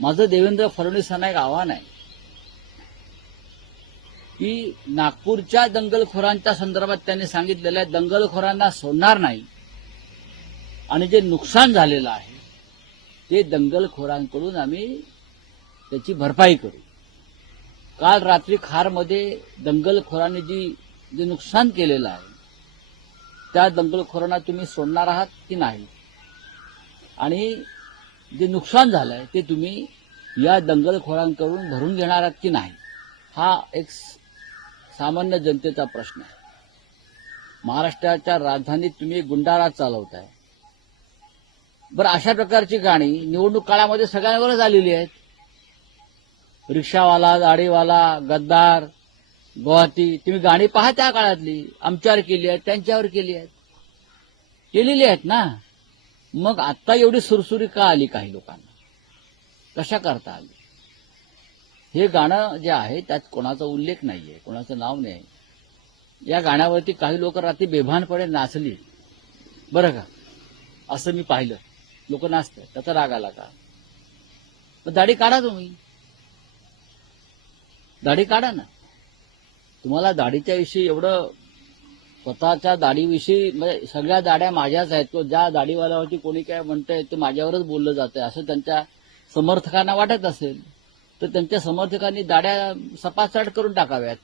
माझं देवेंद्र फडणवीसांना एक आव्हान आहे की नागपूरच्या दंगलखोरांच्या संदर्भात त्यांनी सांगितलेलं आहे, दंगलखोरांना सोडणार नाही आणि जे नुकसान झालेलं आहे ते दंगलखोरांकडून आम्ही त्याची भरपाई करू. काल रात्री खारमध्ये दंगलखोरांनी जे नुकसान केलेलं आहे त्या दंगलखोरांना तुम्ही सोडणार आहात की नाही, आणि जे नुकसान झालंय ते तुम्ही या दंगलखोरांकडून भरून घेणार आहात की नाही, हा एक सामान्य जनतेचा प्रश्न आहे. महाराष्ट्राच्या राजधानीत तुम्ही गुंडाराज चालवताय. बरं, अशा प्रकारची गाणी निवडणूक काळामध्ये सगळ्यांवरच आलेली आहेत. रिक्षावाला, दाढीवाला, गद्दार, गुवाहाटी, तुम्ही गाणी पहा त्या काळातली, आमच्यावर केली आहेत, त्यांच्यावर केली आहेत, केलेली आहेत ना. मग आता एवढी सुरसुरी का आली काही लोकांना, कशा करता आली? हे गाणं जे आहे त्यात कोणाचा उल्लेख नाहीये, कोणाचं नाव नाही. या गाण्यावरती काही लोक रात्री बेभानपणे नाचली बरं का, असं मी पाहिलं. लोक नाचतात, त्याचा राग आला का? मग दाढी काढा, तुम्ही दाढी काढा ना. तुम्हाला दाढीच्या विषयी एवढं, स्वतःच्या दाढीविषयी म्हणजे सगळ्या दाढ्या माझ्याच आहेत, तो ज्या दाढीवाल्यावरती कोणी काय म्हणतंय ते माझ्यावरच बोललं जातंय असं त्यांच्या समर्थकांना वाटत असेल तर त्यांच्या समर्थकांनी दाढ्या सपासट करून टाकाव्यात.